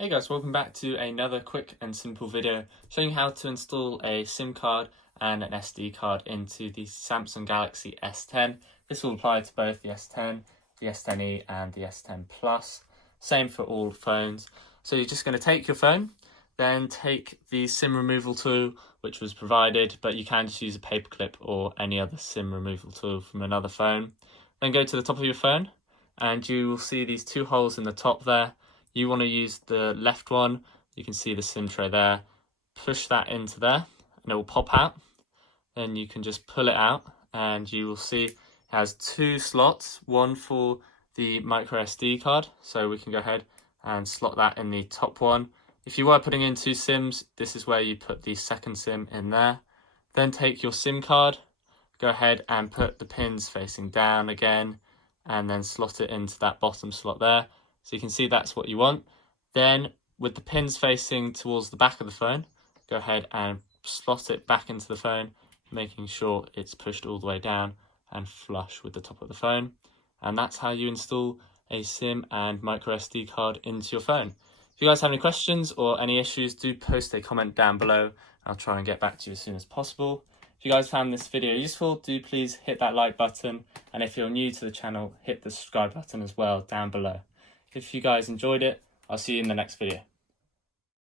Hey guys, welcome back to another quick and simple video showing you how to install a SIM card and an SD card into the Samsung Galaxy S10. This will apply to both the S10, the S10e and the S10 Plus. Same for all phones. So you're just going to take your phone, then take the SIM removal tool which was provided, but you can just use a paperclip or any other SIM removal tool from another phone. Then go to the top of your phone and you will see these two holes in the top there. You want to use the left one. You can see the SIM tray there. Push that into there and it will pop out. Then you can just pull it out and you will see it has two slots, one for the micro SD card. So we can go ahead and slot that in the top one. If you were putting in two SIMs, this is where you put the second SIM in there. Then take your SIM card, go ahead and put the pins facing down again, and then slot it into that bottom slot there. So you can see that's what you want. Then with the pins facing towards the back of the phone, go ahead and slot it back into the phone, making sure it's pushed all the way down and flush with the top of the phone. And that's how you install a SIM and micro SD card into your phone. If you guys have any questions or any issues, do post a comment down below. I'll try and get back to you as soon as possible. If you guys found this video useful, do please hit that like button. And if you're new to the channel, hit the subscribe button as well down below. If you guys enjoyed it, I'll see you in the next video.